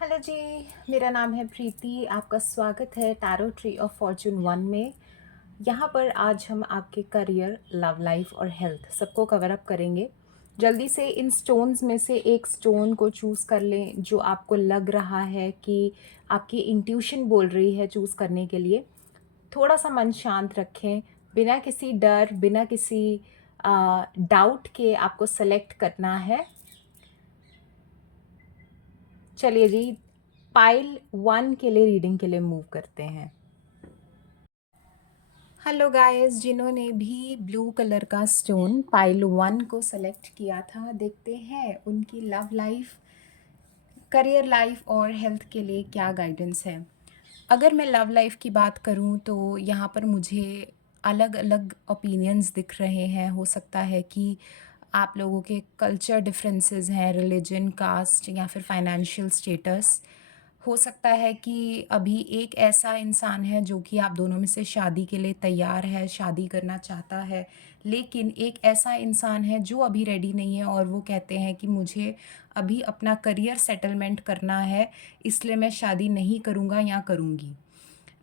Hello जी, मेरा नाम है प्रीति। आपका स्वागत है टैरो ट्री ऑफ फॉर्च्यून 1 में। यहाँ पर आज हम आपके करियर, लव लाइफ और हेल्थ सबको कवर अप करेंगे। जल्दी से इन स्टोन्स में से एक स्टोन को चूज़ कर लें जो आपको लग रहा है कि आपकी इंट्यूशन बोल रही है चूज़ करने के लिए। थोड़ा सा मन शांत रखें, बिना किसी डर, बिना किसी डाउट के आपको सेलेक्ट करना है। चलिए जी, पाइल 1 के लिए रीडिंग के लिए मूव करते हैं। हेलो गाइस, जिन्होंने भी ब्लू कलर का स्टोन पाइल 1 को सेलेक्ट किया था, देखते हैं उनकी लव लाइफ, करियर लाइफ और हेल्थ के लिए क्या गाइडेंस है। अगर मैं लव लाइफ की बात करूं तो यहाँ पर मुझे अलग अलग ओपिनियंस दिख रहे हैं। हो सकता है कि आप लोगों के कल्चर डिफरेंसेस हैं, रिलीजन, कास्ट या फिर फाइनेंशियल स्टेटस। हो सकता है कि अभी एक ऐसा इंसान है जो कि आप दोनों में से शादी के लिए तैयार है, शादी करना चाहता है, लेकिन एक ऐसा इंसान है जो अभी रेडी नहीं है और वो कहते हैं कि मुझे अभी अपना करियर सेटलमेंट करना है, इसलिए मैं शादी नहीं करूँगा या करूँगी।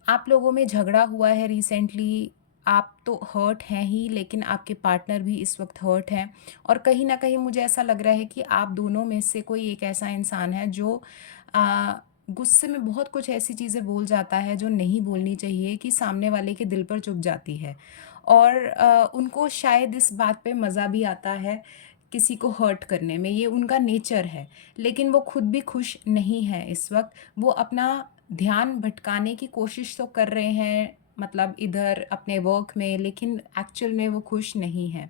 आप लोगों में झगड़ा हुआ है रिसेंटली। आप तो हर्ट हैं ही, लेकिन आपके पार्टनर भी इस वक्त हर्ट हैं और कहीं ना कहीं मुझे ऐसा लग रहा है कि आप दोनों में से कोई एक ऐसा इंसान है जो आ, गुस्से में बहुत कुछ ऐसी चीज़ें बोल जाता है जो नहीं बोलनी चाहिए, कि सामने वाले के दिल पर चुभ जाती है। और उनको शायद इस बात पे मज़ा भी आता है किसी को हर्ट करने में, ये उनका नेचर है। लेकिन वो खुद भी खुश नहीं है इस वक्त। वो अपना ध्यान भटकाने की कोशिश तो कर रहे हैं, मतलब इधर अपने वर्क में, लेकिन एक्चुअल में वो खुश नहीं है।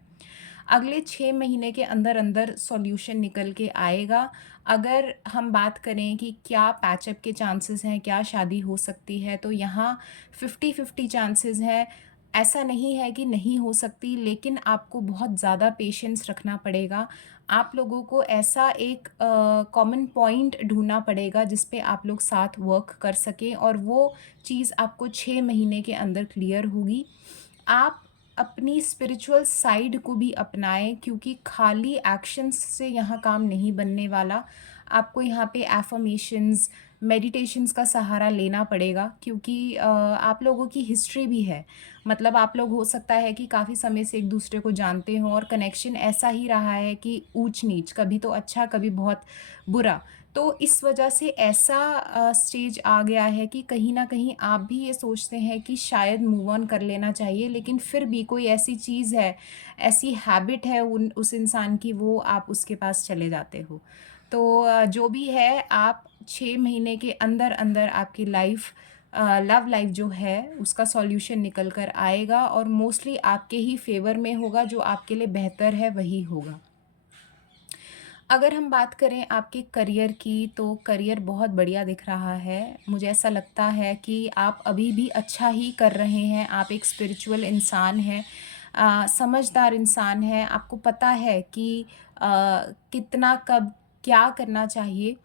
अगले 6 महीने के अंदर अंदर सॉल्यूशन निकल के आएगा। अगर हम बात करें कि क्या पैचअप के चांसेस हैं, क्या शादी हो सकती है, तो यहाँ 50-50 चांसेस हैं। ऐसा नहीं है कि नहीं हो सकती, लेकिन आपको बहुत ज़्यादा पेशेंस रखना पड़ेगा। आप लोगों को ऐसा एक कॉमन पॉइंट ढूंढना पड़ेगा जिस पे आप लोग साथ वर्क कर सकें, और वो चीज़ आपको 6 महीने के अंदर क्लियर होगी। आप अपनी स्पिरिचुअल साइड को भी अपनाएं, क्योंकि खाली एक्शंस से यहाँ काम नहीं बनने वाला। आपको यहाँ पे एफर्मेशंस, मेडिटेशंस का सहारा लेना पड़ेगा, क्योंकि आप लोगों की हिस्ट्री भी है। मतलब आप लोग हो सकता है कि काफ़ी समय से एक दूसरे को जानते हों और कनेक्शन ऐसा ही रहा है कि ऊंच नीच, कभी तो अच्छा कभी बहुत बुरा। तो इस वजह से ऐसा स्टेज आ गया है कि कहीं न कहीं आप भी ये सोचते हैं कि शायद मूव ऑन कर लेना चाहिए, लेकिन फिर भी कोई ऐसी चीज़ है, ऐसी हैबिट है उस इंसान की, वो आप उसके पास चले जाते हो। तो जो भी है, आप 6 महीने के अंदर-अंदर आपकी लाइफ़, लव लाइफ़ जो है उसका सॉल्यूशन निकल कर आएगा और मोस्टली आपके ही फ़ेवर में होगा, जो आपके लिए बेहतर है वही होगा। अगर हम बात करें आपके करियर की, तो करियर बहुत बढ़िया दिख रहा है। मुझे ऐसा लगता है कि आप अभी भी अच्छा ही कर रहे हैं। आप एक स्पिरिचुअल इंसान हैं, समझदार इंसान हैं। आपको पता है कि कितना कब क्या करना चाहिए,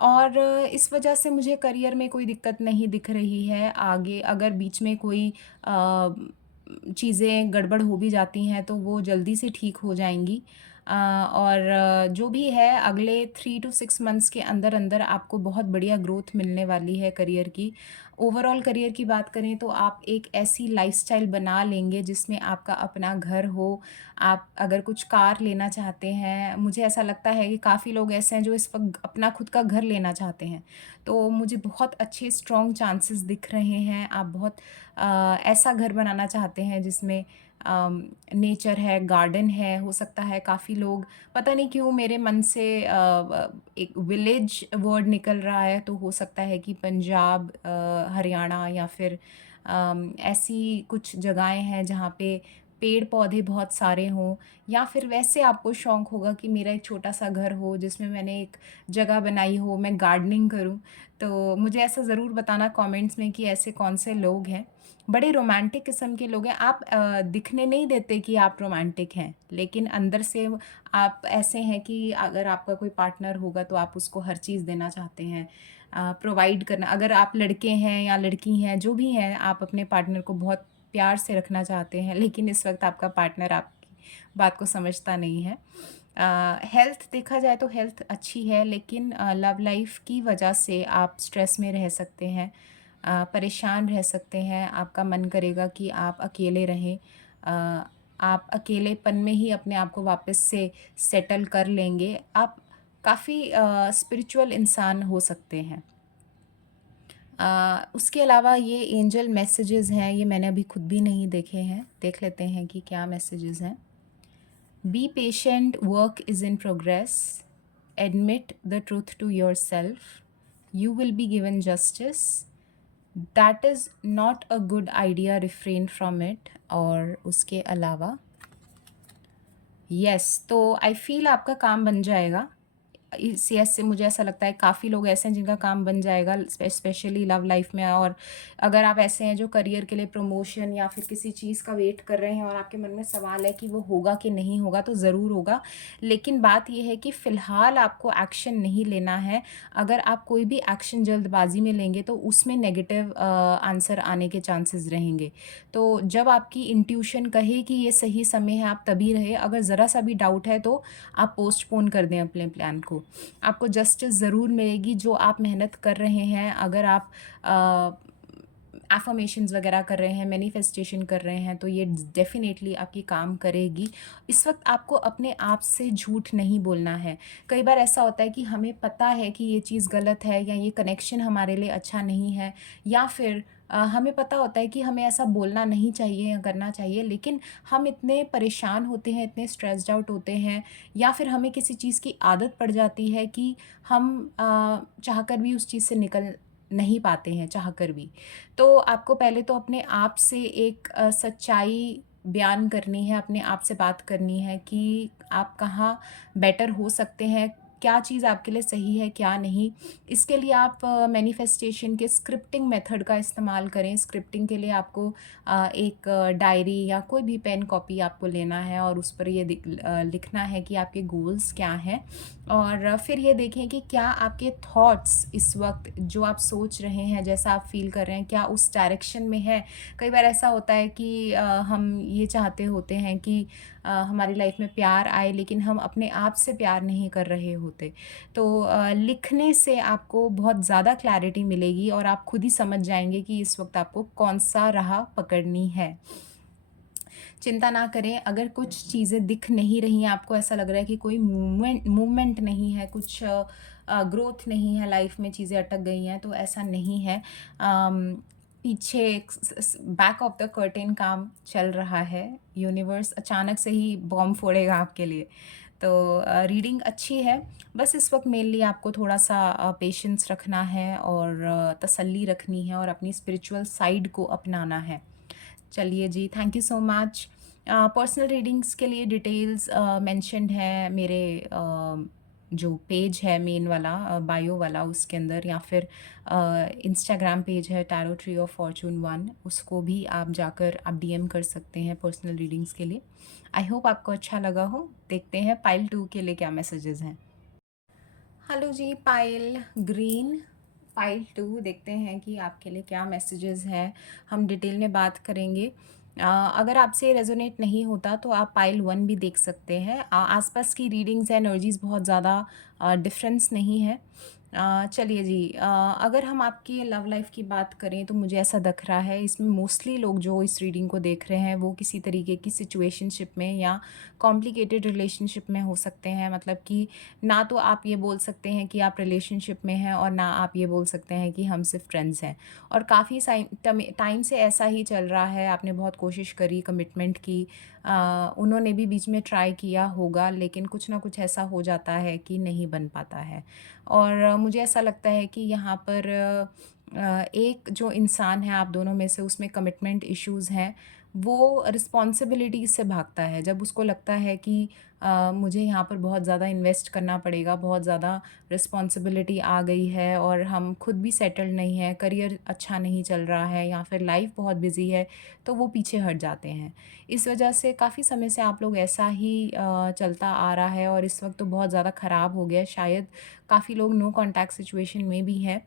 और इस वजह से मुझे करियर में कोई दिक्कत नहीं दिख रही है। आगे अगर बीच में कोई चीज़ें गड़बड़ हो भी जाती हैं तो वो जल्दी से ठीक हो जाएँगी। और जो भी है, अगले 3 टू 6 मंथ्स के अंदर-अंदर आपको बहुत बढ़िया ग्रोथ मिलने वाली है करियर की। ओवरऑल करियर की बात करें तो आप एक ऐसी लाइफ़स्टाइल बना लेंगे जिसमें आपका अपना घर हो। आप अगर कुछ कार लेना चाहते हैं, मुझे ऐसा लगता है कि काफ़ी लोग ऐसे हैं जो इस वक़्त अपना खुद का घर लेना चाहते हैं। तो मुझे बहुत अच्छे स्ट्रॉन्ग चांसेस दिख रहे हैं। आप बहुत ऐसा घर बनाना चाहते हैं जिसमें नेचर है, गार्डन है। हो सकता है काफ़ी लोग, पता नहीं क्यों मेरे मन से एक विलेज वर्ड निकल रहा है, तो हो सकता है कि पंजाब, हरियाणा या फिर ऐसी कुछ जगहें हैं जहाँ पे पेड़-पौधे बहुत सारे हों, या फिर वैसे आपको शौक होगा कि मेरा एक छोटा-सा घर हो जिसमें मैंने एक जगह बनाई हो, मैं गार्डनिंग करूँ। तो मुझे ऐसा ज़रूर बताना कमेंट्स में कि ऐसे कौन से लोग हैं। बड़े रोमांटिक किस्म के लोग हैं। आप दिखने नहीं देते कि आप रोमांटिक हैं, लेकिन अंदर से आप ऐसे हैं कि अगर आपका कोई पार्टनर होगा तो आप उसको हर चीज़ देना चाहते हैं, प्रोवाइड करना। अगर आप लड़के हैं या लड़की हैं, जो भी हैं, आप अपने पार्टनर को बहुत प्यार से रखना चाहते हैं, लेकिन इस वक़्त आपका पार्टनर आपकी बात को समझता नहीं है। हेल्थ देखा जाए तो हेल्थ अच्छी है, लेकिन लव लाइफ की वजह से आप स्ट्रेस में रह सकते हैं, परेशान रह सकते हैं, आपका मन करेगा कि आप अकेले रहें। अ, आप अकेलेपन में ही अपने आप को वापस से सेटल कर लेंगे। आप काफ़ी स्पिरिचुअल इंसान हो सकते हैं। उसके अलावा ये एंजल मैसेजेस हैं, ये मैंने अभी खुद भी नहीं देखे हैं, देख लेते हैं कि क्या मैसेजेस हैं। Be patient, work is in progress, admit the truth to yourself, you will be given justice, that is not a good idea, refrain from it. और उसके अलावा यस, तो आई फील आपका काम बन जाएगा। इस यस से मुझे ऐसा लगता है काफ़ी लोग ऐसे हैं जिनका काम बन जाएगा, स्पेशली लव लाइफ में। और अगर आप ऐसे हैं जो करियर के लिए प्रमोशन या फिर किसी चीज़ का वेट कर रहे हैं और आपके मन में सवाल है कि वो होगा कि नहीं होगा, तो ज़रूर होगा। लेकिन बात ये है कि फ़िलहाल आपको एक्शन नहीं लेना है। अगर आप कोई भी एक्शन जल्दबाजी में लेंगे तो उसमें नेगेटिव आंसर आने के चांसेस रहेंगे। तो जब आपकी इंट्यूशन कहे कि ये सही समय है, आप तभी रहे। अगर ज़रा सा भी डाउट है तो आप पोस्टपोन कर दें अपने प्लान को। आपको जस्टिस ज़रूर मिलेगी जो आप मेहनत कर रहे हैं। अगर आप एफ़र्मेशंस वगैरह कर रहे हैं, मैनिफेस्टेशन कर रहे हैं, तो ये डेफ़िनेटली आपकी काम करेगी। इस वक़्त आपको अपने आप से झूठ नहीं बोलना है। कई बार ऐसा होता है कि हमें पता है कि ये चीज़ गलत है या ये कनेक्शन हमारे लिए अच्छा नहीं है, या फिर हमें पता होता है कि हमें ऐसा बोलना नहीं चाहिए या करना चाहिए, लेकिन हम इतने परेशान होते हैं, इतने स्ट्रेस्ड आउट होते हैं, या फिर हमें किसी चीज़ की आदत पड़ जाती है कि हम चाहकर भी उस चीज़ से निकल नहीं पाते हैं, चाहकर भी। तो आपको पहले तो अपने आप से एक सच्चाई बयान करनी है, अपने आप से बात करनी है कि आप कहाँ बेटर हो सकते हैं, क्या चीज़ आपके लिए सही है, क्या नहीं। इसके लिए आप मैनिफेस्टेशन के स्क्रिप्टिंग मेथड का इस्तेमाल करें। स्क्रिप्टिंग के लिए आपको एक डायरी या कोई भी पेन कॉपी आपको लेना है और उस पर ये लिखना है कि आपके गोल्स क्या हैं। और फिर ये देखें कि क्या आपके थॉट्स इस वक़्त जो आप सोच रहे हैं, जैसा आप फ़ील कर रहे हैं, क्या उस डायरेक्शन में है? कई बार ऐसा होता है कि हम ये चाहते होते हैं कि हमारी लाइफ़ में प्यार आए, लेकिन हम अपने आप से प्यार नहीं कर रहे होते। तो लिखने से आपको बहुत ज़्यादा क्लैरिटी मिलेगी और आप खुद ही समझ जाएँगे कि इस वक़्त आपको कौन-सा राह पकड़नी है। चिंता ना करें, अगर कुछ चीज़ें दिख नहीं रही हैं, आपको ऐसा लग रहा है कि कोई मूवमेंट नहीं है, कुछ ग्रोथ नहीं है लाइफ में, चीज़ें अटक गई हैं, तो ऐसा नहीं है। पीछे एक बैक ऑफ द कर्टेन काम चल रहा है। यूनिवर्स अचानक से ही बॉम्ब फोड़ेगा आपके लिए। तो रीडिंग अच्छी है, बस इस वक्त मेनली आपको थोड़ा सा पेशेंस रखना है और तसल्ली रखनी है और अपनी स्पिरिचुअल साइड को अपनाना है। चलिए जी, thank you so much. Personal readings के लिए डिटेल्स मेंशन्ड है मेरे जो पेज है मेन वाला, बायो वाला, उसके अंदर, या फिर इंस्टाग्राम पेज है टैरो ट्री ऑफ फॉर्चून 1, उसको भी आप जाकर आप डीएम कर सकते हैं पर्सनल रीडिंग्स के लिए। आई होप आपको अच्छा लगा हो। देखते हैं पाइल 2 के लिए क्या मैसेजेस हैं। हेलो जी पाइल ग्रीन, पाइल 2 देखते हैं कि आपके लिए क्या मैसेजेस हैं। हम डिटेल में बात करेंगे। अगर आपसे रेजोनेट नहीं होता तो आप पाइल 1 भी देख सकते हैं। आसपास की रीडिंग्स एनर्जीज बहुत ज़्यादा डिफरेंस नहीं है। चलिए जी, अगर हम आपकी लव लाइफ की बात करें तो मुझे ऐसा दिख रहा है इसमें मोस्टली लोग जो इस रीडिंग को देख रहे हैं वो किसी तरीके की सिचुएशनशिप में या कॉम्प्लिकेटेड रिलेशनशिप में हो सकते हैं। मतलब कि ना तो आप ये बोल सकते हैं कि आप रिलेशनशिप में हैं और ना आप ये बोल सकते हैं कि हम सिर्फ फ्रेंड्स हैं। और काफ़ी टाइम से ऐसा ही चल रहा है। आपने बहुत कोशिश करी, कमिटमेंट की, उन्होंने भी बीच में ट्राई किया होगा, लेकिन कुछ ना कुछ ऐसा हो जाता है कि नहीं बन पाता है। और मुझे ऐसा लगता है कि यहाँ पर एक जो इंसान है आप दोनों में से, उसमें कमिटमेंट इश्यूज़ हैं। वो रिस्पॉन्सिबिलिटीज़ से भागता है जब उसको लगता है कि मुझे यहाँ पर बहुत ज़्यादा इन्वेस्ट करना पड़ेगा, बहुत ज़्यादा रिस्पॉन्सिबिलिटी आ गई है और हम खुद भी सेटल्ड नहीं हैं, करियर अच्छा नहीं चल रहा है या फिर लाइफ बहुत बिजी है, तो वो पीछे हट जाते हैं। इस वजह से काफ़ी समय से आप लोग ऐसा ही चलता आ रहा है और इस वक्त तो बहुत ज़्यादा ख़राब हो गया है। शायद काफ़ी लोग नो कॉन्टैक्ट सिचुएशन में भी हैं।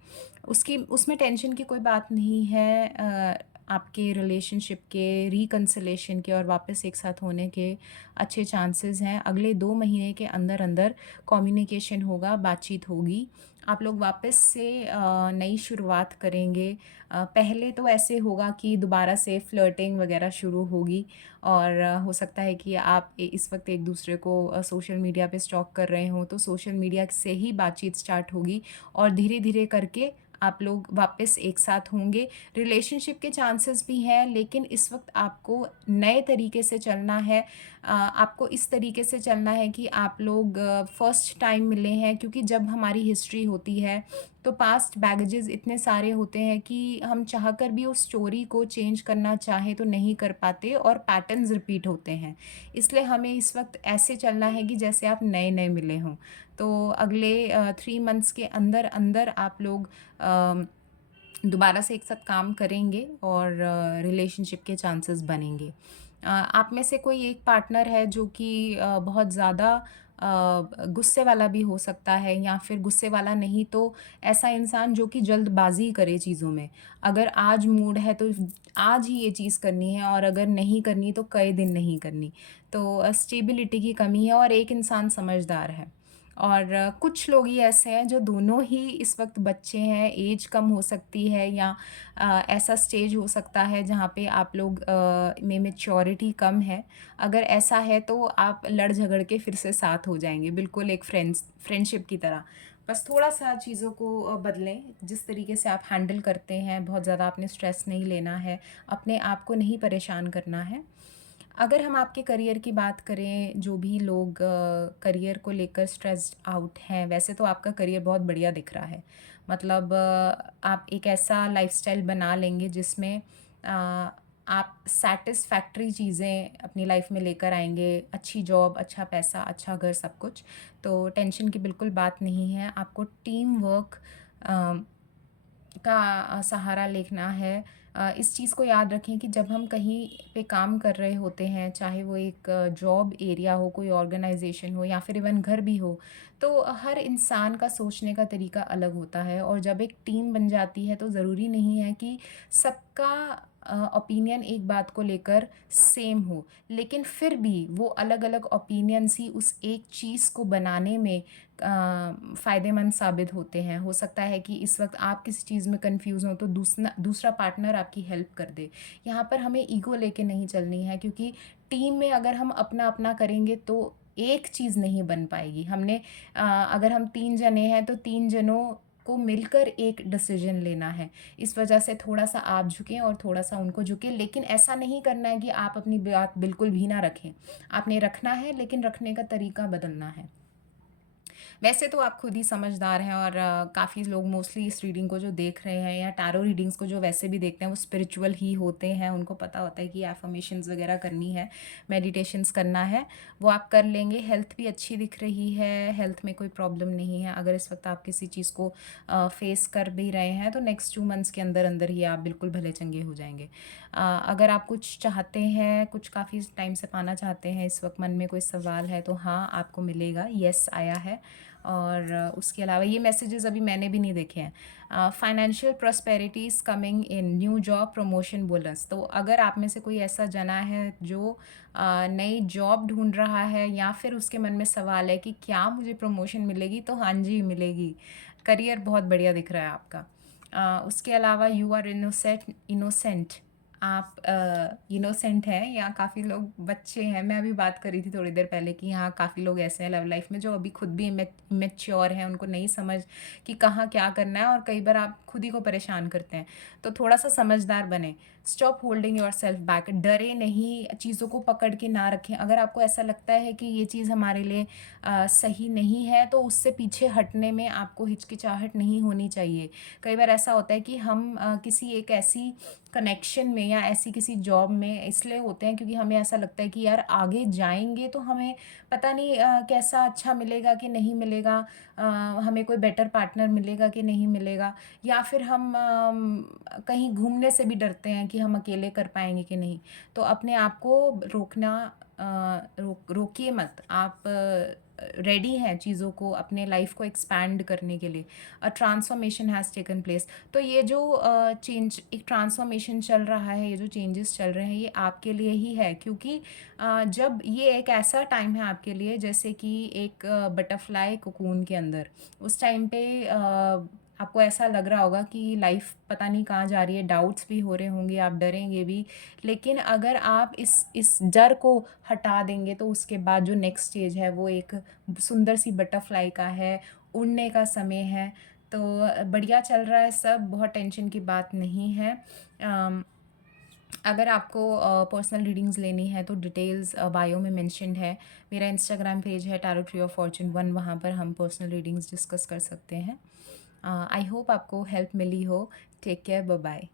उसमें टेंशन की कोई बात नहीं है। आपके रिलेशनशिप के रिकन्सिलेशन के और वापस एक साथ होने के अच्छे चांसेस हैं। अगले 2 महीने के अंदर अंदर कम्युनिकेशन होगा, बातचीत होगी। आप लोग वापस से नई शुरुआत करेंगे। पहले तो ऐसे होगा कि दोबारा से फ्लर्टिंग वगैरह शुरू होगी और हो सकता है कि आप इस वक्त एक दूसरे को सोशल मीडिया पे स्टॉक कर रहे हों, तो सोशल मीडिया से ही बातचीत स्टार्ट होगी और धीरे धीरे करके आप लोग वापस एक साथ होंगे। रिलेशनशिप के चांसेस भी हैं, लेकिन इस वक्त आपको नए तरीके से चलना है। आपको इस तरीके से चलना है कि आप लोग फर्स्ट टाइम मिले हैं, क्योंकि जब हमारी हिस्ट्री होती है तो पास्ट बैगेजेस इतने सारे होते हैं कि हम चाहकर भी उस स्टोरी को चेंज करना चाहें तो नहीं कर पाते और पैटर्न्स रिपीट होते हैं। इसलिए हमें इस वक्त ऐसे चलना है कि जैसे आप नए नए मिले हों। तो अगले 3 मंथ्स के अंदर अंदर आप लोग दोबारा से एक साथ काम करेंगे और रिलेशनशिप के चांसेस बनेंगे। आप में से कोई एक पार्टनर है जो कि बहुत ज़्यादा गुस्से वाला भी हो सकता है, या फिर गुस्से वाला नहीं तो ऐसा इंसान जो कि जल्दबाजी करे चीज़ों में। अगर आज मूड है तो आज ही ये चीज़ करनी है, और अगर नहीं करनी तो कई दिन नहीं करनी। तो स्टेबिलिटी की कमी है, और एक इंसान समझदार है। और कुछ लोग ही ऐसे हैं जो दोनों ही इस वक्त बच्चे हैं, एज कम हो सकती है, या ऐसा स्टेज हो सकता है जहाँ पे आप लोग में मैच्योरिटी कम है। अगर ऐसा है तो आप लड़ झगड़ के फिर से साथ हो जाएंगे, बिल्कुल एक फ्रेंडशिप की तरह। बस थोड़ा सा चीज़ों को बदलें, जिस तरीके से आप हैंडल करते हैं। बहुत ज़्यादा आपने स्ट्रेस नहीं लेना है, अपने आप को नहीं परेशान करना है। अगर हम आपके करियर की बात करें, जो भी लोग करियर को लेकर स्ट्रेस्ड आउट हैं, वैसे तो आपका करियर बहुत बढ़िया दिख रहा है। मतलब आप एक ऐसा लाइफ़स्टाइल बना लेंगे जिसमें आप सैटिस्फैक्टरी चीज़ें अपनी लाइफ में लेकर आएँगे, अच्छी जॉब, अच्छा पैसा, अच्छा घर, सब कुछ। तो टेंशन की बिल्कुल बात नहीं है। आपको टीम वर्क अ का सहारा लेना है। इस चीज़ को याद रखें कि जब हम कहीं पे काम कर रहे होते हैं, चाहे वो एक जॉब एरिया हो, कोई ऑर्गेनाइजेशन हो, या फिर इवन घर भी हो, तो हर इंसान का सोचने का तरीका अलग होता है। और जब एक टीम बन जाती है तो ज़रूरी नहीं है कि सबका ओपिनियन एक बात को लेकर सेम हो, लेकिन फिर भी वो अलग अलग ओपिनियंस ही उस एक चीज़ को बनाने में फ़ायदेमंद साबित होते हैं। हो सकता है कि इस वक्त आप किसी चीज़ में कंफ्यूज हो तो दूसरा पार्टनर आपकी हेल्प कर दे। यहाँ पर हमें ईगो लेके नहीं चलनी है, क्योंकि टीम में अगर हम अपना अपना करेंगे तो एक चीज़ नहीं बन पाएगी। अगर हम 3 जने हैं तो 3 जनों को मिलकर एक डिसीजन लेना है। इस वजह से थोड़ा सा आप झुकें और थोड़ा सा उनको झुकें, लेकिन ऐसा नहीं करना है कि आप अपनी बात बिल्कुल भी ना रखें। आपने रखना है, लेकिन रखने का तरीका बदलना है। वैसे तो आप खुद ही समझदार हैं, और काफ़ी लोग मोस्टली इस रीडिंग को जो देख रहे हैं, या टैरो रीडिंग्स को जो वैसे भी देखते हैं, वो स्पिरिचुअल ही होते हैं। उनको पता होता है कि एफर्मेशंस वगैरह करनी है, मेडिटेशंस करना है, वो आप कर लेंगे। हेल्थ भी अच्छी दिख रही है, हेल्थ में कोई प्रॉब्लम नहीं है। अगर इस वक्त आप किसी चीज़ को फेस कर भी रहे हैं तो नेक्स्ट 2 मंथ्स के अंदर अंदर ही आप बिल्कुल भले चंगे हो जाएंगे। अगर आप कुछ चाहते हैं, कुछ काफ़ी टाइम से पाना चाहते हैं, इस वक्त मन में कोई सवाल है, तो हाँ, आपको मिलेगा। यस आया है। और उसके अलावा ये मैसेजेस अभी मैंने भी नहीं देखे हैं। Financial prosperity is coming in, new job, promotion, bonus. तो अगर आप में से कोई ऐसा जना है जो नई जॉब ढूंढ रहा है, या फिर उसके मन में सवाल है कि क्या मुझे प्रमोशन मिलेगी, तो हाँ जी, मिलेगी। करियर बहुत बढ़िया दिख रहा है आपका। उसके अलावा यू आर इनोसेंट, आप इनोसेंट हैं, या काफ़ी लोग बच्चे हैं। मैं अभी बात कर रही थी थोड़ी देर पहले कि हाँ, काफ़ी लोग ऐसे हैं लव लाइफ में जो अभी खुद भी इमेच्योर हैं, उनको नहीं समझ कि कहाँ क्या करना है, और कई बार आप खुद ही को परेशान करते हैं। तो थोड़ा सा समझदार बने। Stop holding your self back, डरे नहीं, चीज़ों को पकड़ के ना रखें। अगर आपको ऐसा लगता है कि ये चीज़ हमारे लिए सही नहीं है, तो उससे पीछे हटने में आपको हिचकिचाहट नहीं होनी चाहिए। कई बार ऐसा होता है कि हम किसी एक ऐसी कनेक्शन में या ऐसी किसी जॉब में इसलिए होते हैं क्योंकि हमें ऐसा लगता है कि यार आगे जाएंगे तो हमें पता नहीं कैसा अच्छा मिलेगा कि नहीं मिलेगा, हमें कोई बेटर पार्टनर मिलेगा कि नहीं मिलेगा, या फिर हम कहीं घूमने से भी डरते हैं कि हम अकेले कर पाएंगे कि नहीं। तो अपने आप को रोकिए मत। आप रेडी हैं चीज़ों को, अपने लाइफ को एक्सपैंड करने के लिए। A transformation has taken place. तो ये जो चेंज, एक ट्रांसफॉर्मेशन चल रहा है, ये जो चेंजेस चल रहे हैं, ये आपके लिए ही है, क्योंकि जब ये एक ऐसा टाइम है आपके लिए जैसे कि एक बटरफ्लाई कोकून के अंदर, उस टाइम पे आपको ऐसा लग रहा होगा कि लाइफ पता नहीं कहाँ जा रही है, डाउट्स भी हो रहे होंगे, आप डरेंगे भी। लेकिन अगर आप इस डर को हटा देंगे तो उसके बाद जो नेक्स्ट स्टेज है वो एक सुंदर सी बटरफ्लाई का है, उड़ने का समय है। तो बढ़िया चल रहा है सब, बहुत टेंशन की बात नहीं है। अगर आपको पर्सनल रीडिंग्स लेनी है तो डिटेल्स बायो में मेंशन्ड है। मेरा इंस्टाग्राम पेज है टैरो ट्री ऑफ फॉर्चून 1, वहाँ पर हम पर्सनल रीडिंग्स डिस्कस कर सकते हैं। आई होप आपको हेल्प मिली हो। Take care, bye bye.